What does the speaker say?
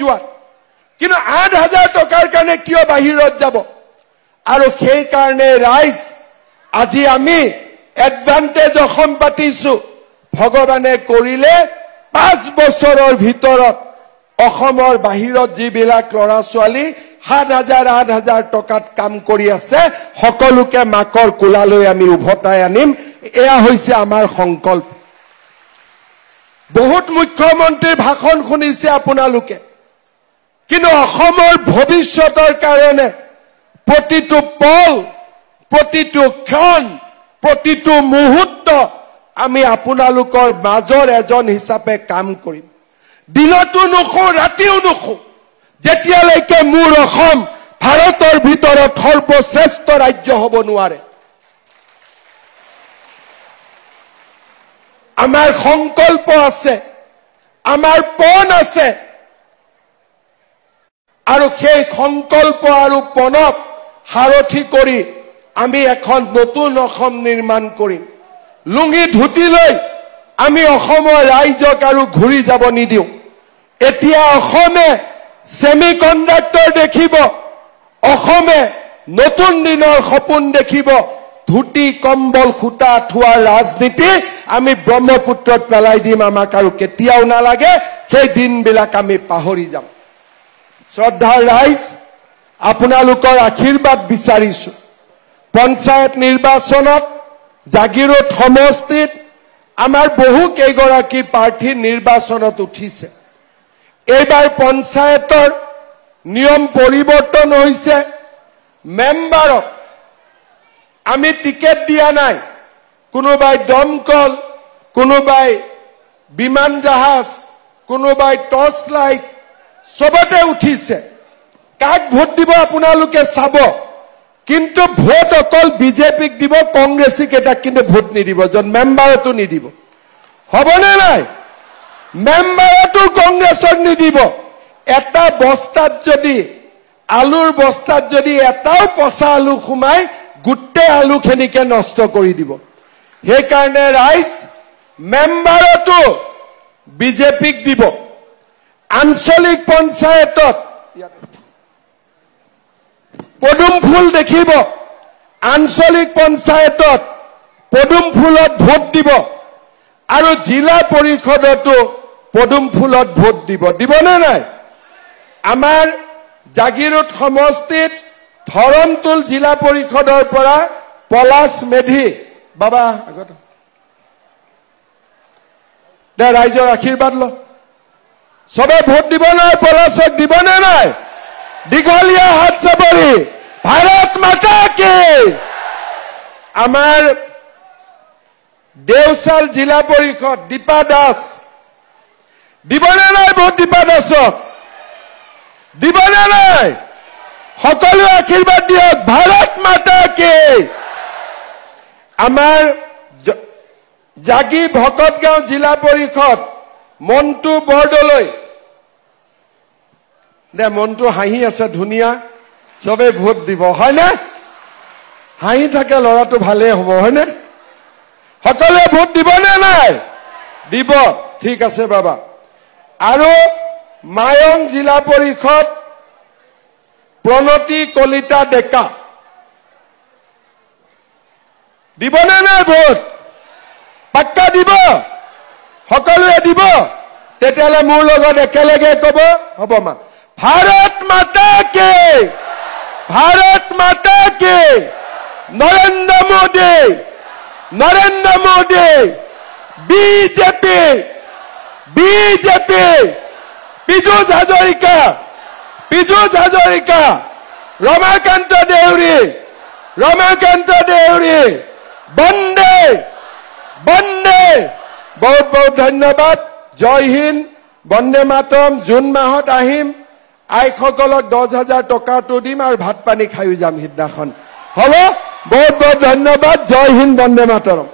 যোৱা কিন্তু ৮,০০০ টকাৰ কাৰণে কিয় বাহিৰত যাব আৰু সেই কাৰণে ৰাইজ আজি আমি এডভান্টেজ অসম পাতিছো ভগৱানে কৰিলে ৫ বছৰৰ ভিতৰত অসমৰ বাহিৰত যিবিলাক ল'ৰা ছোৱালী ৭,০০০ ৮,০০০ টকাত কাম কৰি আছে সকলোকে মাকৰ কোলালৈ আমি উভতাই আনিম এয়া হৈছে আমাৰ সংকল্প বহুত মুখ্যমন্ত্ৰীৰ ভাষণ শুনিছে আপোনালোকে কিন্তু অসমৰ ভৱিষ্যতৰ কাৰণে প্ৰতিটো পল প্ৰতিটো ক্ষণ প্ৰতিটো মুহূৰ্ত আমি আপোনালোকৰ মাজৰ এজন হিচাপে কাম কৰিম দিনতো নুখো ৰাতিও নুখো যেতিয়ালৈকে মোৰ অসম ভাৰতৰ ভিতৰত সৰ্বশ্ৰেষ্ঠ ৰাজ্য হ'ব নোৱাৰে আমাৰ সংকল্প আছে আমাৰ পণ আছে আৰু সেই সংকল্প আৰু পণক সাৰথি কৰি আমি এখন নতুন অসম নিৰ্মাণ কৰিম লুঙি ধুতি লৈ আমি অসমৰ ৰাইজক আৰু ঘূৰি যাব নিদিওঁ এতিয়া অসমে সেমিকন্ডাক্টৰ দেখিব অসমে নতুন দিনৰ সপোন দেখিব ধুতি কম্বল খুটা আঠুৱাৰ ৰাজনীতি আমি ব্ৰহ্মপুত্ৰত পেলাই দিম আমাক আৰু কেতিয়াও নালাগে সেই দিনবিলাক আমি পাহৰি যাম শ্ৰদ্ধাৰ ৰাইজ আপোনালোকৰ আশীৰ্বাদ বিচাৰিছো পঞ্চায়ত নিৰ্বাচনত জাগিৰোড সমষ্টিত আমাৰ বহু কেইগৰাকী প্ৰাৰ্থী নিৰ্বাচনত উঠিছে এইবাৰ পঞ্চায়তৰ নিয়ম পৰিৱৰ্তন হৈছে মেম্বাৰক আমি টিকেট দিয়া নাই কোনোবাই দমকল কোনোবাই বিমান জাহাজ কোনোবাই টৰ্চ লাইট সবতে উঠিছে কাক ভোট দিব আপোনালোকে চাব কিন্তু ভোট অকল বিজেপিক দিব কংগ্ৰেছক এটা কিন্তু ভোট নিদিব জন মেম্বাৰটো নিদিব হবনে নাই মেম্বাৰটো কংগ্ৰেছক নিদিব এটা বস্তাত যদি আলুৰ বস্তাত যদি এটাও পচা আলু খুমাই গুটে আলু খেনিকে নষ্ট কৰি দিব সেই কাৰণে ৰাইজ মেম্বাৰটো বিজেপিক দিব আঞ্চলিক পঞ্চায়তত পদুম ফুল দেখিব আঞ্চলিক পঞ্চায়তত পদুম ফুলত ভোট দিব আৰু জিলা পৰিষদতো পদুম ফুলত ভোট দিব দিবনে নাই আমাৰ জাগিৰোড সমষ্টিত ধৰমতুল জিলা পৰিষদৰ পৰা পলাশ মেধি বাবা আগত দে ৰাইজৰ আশীৰ্বাদ ল সবে ভোট দিব নাই পলাশক দিবনে নাই দীঘলীয়া হাত চাপৰি ভাৰত মাতা কি আমাৰ দেওচাল জিলা পৰিষদ দীপা দাস দিবনে নাই ভোট দীপা দাসক দিবনে নাই সকলো আশীৰ্বাদ দিয়ক ভাৰত মাতা কি আমাৰ জাগি ভকতগাঁও জিলা পৰিষদ মন্টু বৰদলৈ দে মনটো হাঁহি আছে ধুনীয়া সবে ভোট দিব হয় না হাঁহি থাকে লৰাটো ভালে হ'ব হয় না সকলোৱে ভোট দিবনে নাই দিব ঠিক আছে বাবা আৰু মায়ং জিলা পৰিষদ প্ৰণতি কলিতা ডেকা দিবনে নাই ভোট পাক্কা দিব সকলোৱে দিব তেতিয়ালে মোৰ লগত একেলগে ক'ব হ'ব মা भारत माता के नरेंद्र मोदी बीजेपी पीयूष हाजरिका रमाकांत देउरी बंदे बहुत बहुत धन्यवाद जय हिंद बंदे मातरम जून माहत आहिम आईসকলক 10,000 টকাটো দিম আৰু ভাত পানী খাই যাম হিদিনাখন হ'ব बहुत बहुत धन्यवाद जय हिंद बंदे मातरम।